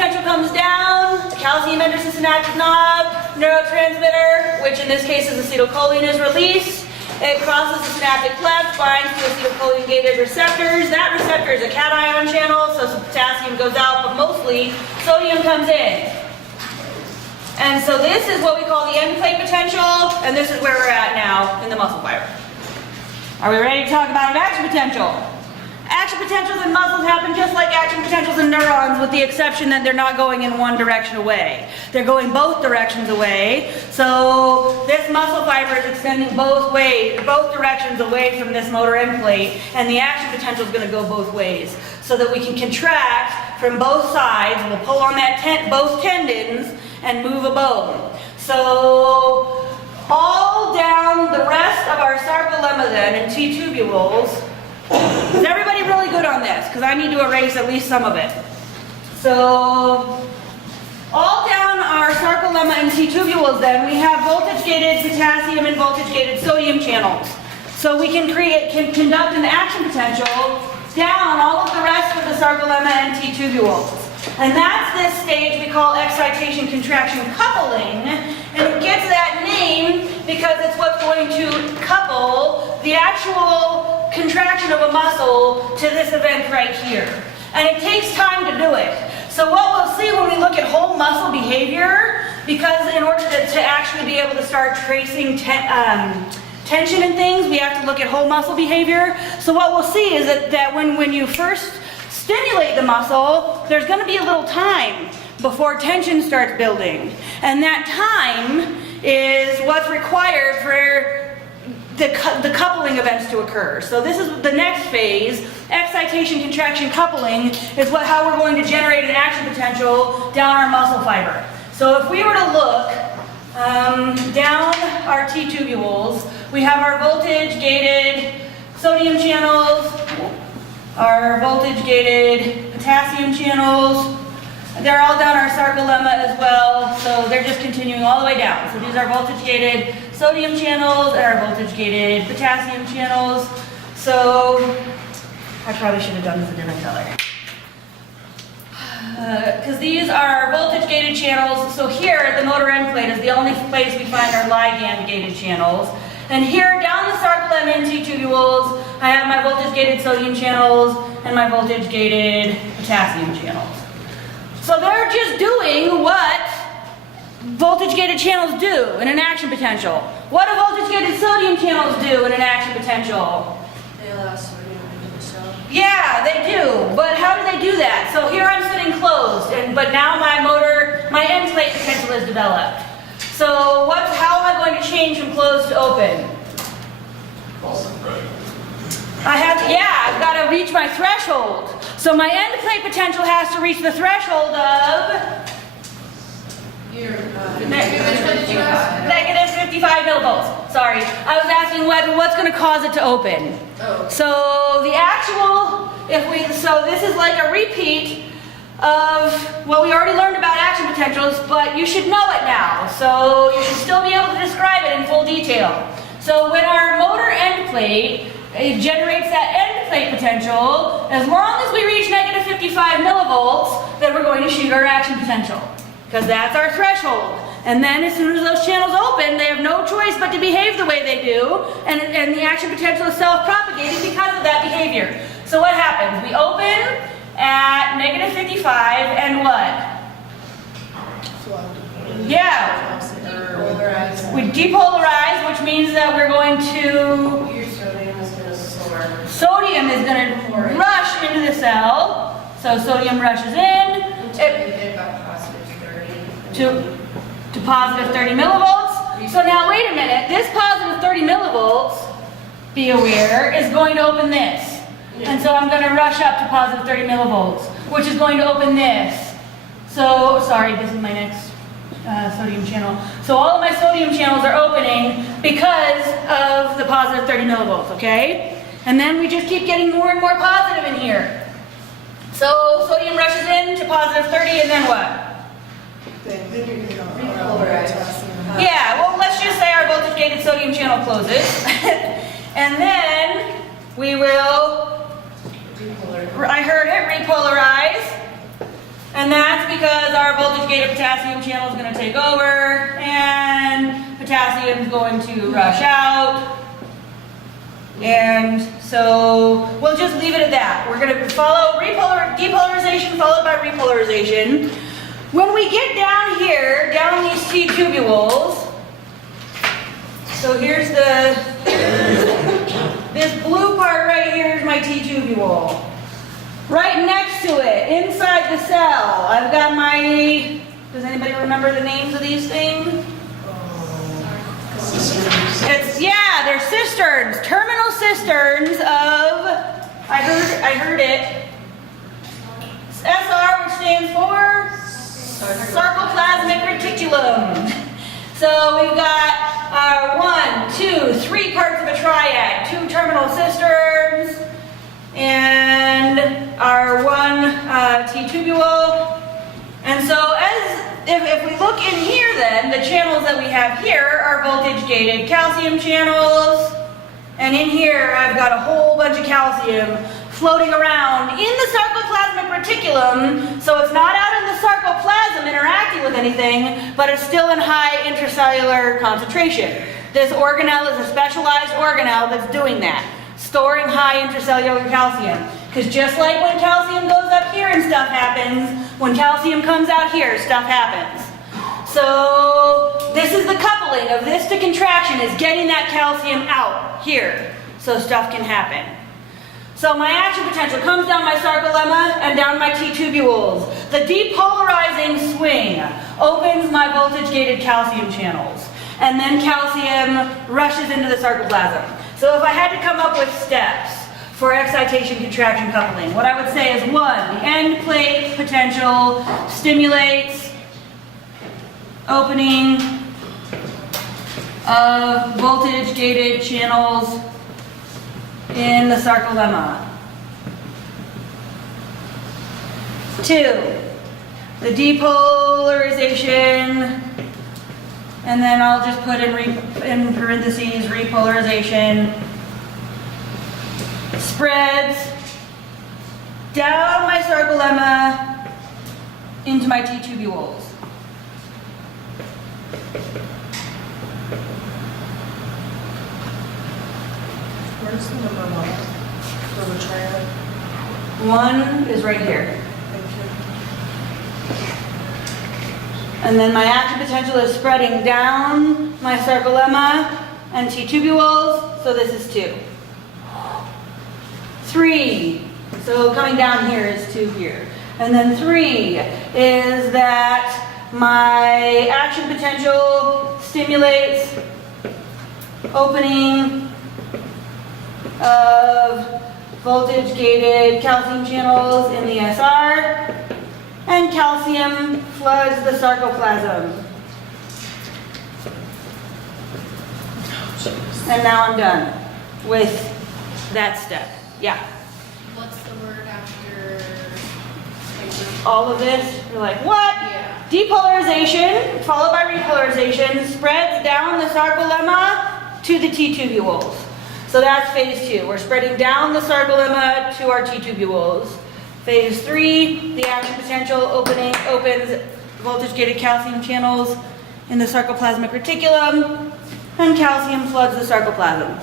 potential comes down, the calcium enters the synaptic knob, neurotransmitter, which in this case is acetylcholine, is released. It crosses the synaptic cleft, binds to acetylcholine-gated receptors. That receptor is a cation channel, so some potassium goes out, but mostly sodium comes in. And so this is what we call the end plate potential, and this is where we're at now in the muscle fiber. Are we ready to talk about an action potential? Action potentials in muscles happen just like action potentials in neurons, with the exception that they're not going in one direction away. They're going both directions away. So this muscle fiber is extending both directions away from this motor end plate, and the action potential is going to go both ways, so that we can contract from both sides. We'll pull on that both tendons and move a bone. So all down the rest of our sarcolemma then and T-tubules. Is everybody really good on this? Because I need to erase at least some of it. So, all down our sarcolemma and T-tubules then, we have voltage-gated potassium and voltage-gated sodium channels. So we can conduct an action potential down all of the rest of the sarcolemma and T-tubules. And that's this stage we call excitation-contraction coupling. And it gets that name because it's what's going to couple the actual contraction of a muscle to this event right here. And it takes time to do it. So what we'll see when we look at whole muscle behavior, because in order to actually be able to start tracing tension and things, we have to look at whole muscle behavior. So what we'll see is that when you first stimulate the muscle, there's going to be a little time before tension starts building. And that time is what's required for the coupling events to occur. So this is the next phase. Excitation-contraction coupling is how we're going to generate an action potential down our muscle fiber. So if we were to look down our T-tubules, we have our voltage-gated sodium channels, our voltage-gated potassium channels. They're all down our sarcolemma as well, so they're just continuing all the way down. So these are voltage-gated sodium channels and our voltage-gated potassium channels. So I probably should have done this a different color. Because these are voltage-gated channels. So here, the motor end plate is the only place we find our ligand-gated channels. And here, down the sarcolemma and T-tubules, I have my voltage-gated sodium channels and my voltage-gated potassium channels. So they're just doing what voltage-gated channels do in an action potential. What do voltage-gated sodium channels do in an action potential? They allow sodium into the cell. Yeah, they do. But how do they do that? So here I'm sitting closed, but now my end plate potential is developed. So how am I going to change from closed to open? I've got to reach my threshold. So my end plate potential has to reach the threshold of negative 55 millivolts. Sorry, I was asking what's going to cause it to open. Oh. So the actual, so this is like a repeat of what we already learned about action potentials, but you should know it now. So you should still be able to describe it in full detail. So when our motor end plate, it generates that end plate potential, as long as we reach negative 55 millivolts, then we're going to shoot our action potential, because that's our threshold. And then as soon as those channels open, they have no choice but to behave the way they do, and the action potential is self-propagating because of that behavior. So what happens? We open at negative 55 and what? Yeah. We depolarize, which means that we're going to... Your sodium is going to soar. Sodium is going to rush into the cell. So sodium rushes in. Until you get about positive 30. To positive 30 millivolts. So now wait a minute. This positive 30 millivolts, be aware, is going to open this. And so I'm going to rush up to positive 30 millivolts, which is going to open this. So, sorry, this is my next sodium channel. So all of my sodium channels are opening because of the positive 30 millivolts, okay? And then we just keep getting more and more positive in here. So sodium rushes in to positive 30, and then what? Yeah, well, let's just say our voltage-gated sodium channel closes. And then we will, I heard it, repolarize. And that's because our voltage-gated potassium channel is going to take over, and potassium is going to rush out. And so we'll just leave it at that. We're going to follow depolarization followed by repolarization. When we get down here, down these T tubules, so here's this blue part right here is my T tubule. Right next to it, inside the cell, I've got my, does anybody remember the names of these things? They're cisterns, terminal cisterns of, I heard it, SR, which stands for sarcoplasmic reticulum. So we've got our 1, 2, 3 parts of a triad, 2 terminal cisterns, and our 1 T tubule. And so if we look in here then, the channels that we have here are voltage-gated calcium channels. And in here I've got a whole bunch of calcium floating around in the sarcoplasmic reticulum. So it's not out in the sarcoplasm interacting with anything, but it's still in high intracellular concentration. This organelle is a specialized organelle that's doing that, storing high intracellular calcium. Because just like when calcium goes up here and stuff happens, when calcium comes out here, stuff happens. So this is the coupling of this to contraction, is getting that calcium out here so stuff can happen. So my action potential comes down my sarcolemma and down my T tubules. The depolarizing swing opens my voltage-gated calcium channels, and then calcium rushes into the sarcoplasm. So if I had to come up with steps for excitation-contraction coupling, what I would say is 1, the end plate potential stimulates opening of voltage-gated channels in the sarcolemma. 2, the depolarization, and then I'll just put in parentheses repolarization, spreads down my sarcolemma into my T tubules. Where's the number 1 for the triad? 1 is right here. Thank you. And then my action potential is spreading down my sarcolemma and T tubules, so this is 2. 3, so coming down here is 2 here. And then 3 is that my action potential stimulates opening of voltage-gated calcium channels in the SR, and calcium floods the sarcoplasm. And now I'm done with that step. Yeah. What's the word after? All of this, you're like, what? Yeah. Depolarization, followed by repolarization, spreads down the sarcolemma to the T tubules. So that's phase 2. We're spreading down the sarcolemma to our T tubules. Phase 3, the action potential opens voltage-gated calcium channels in the sarcoplasmic reticulum, and calcium floods the sarcoplasm.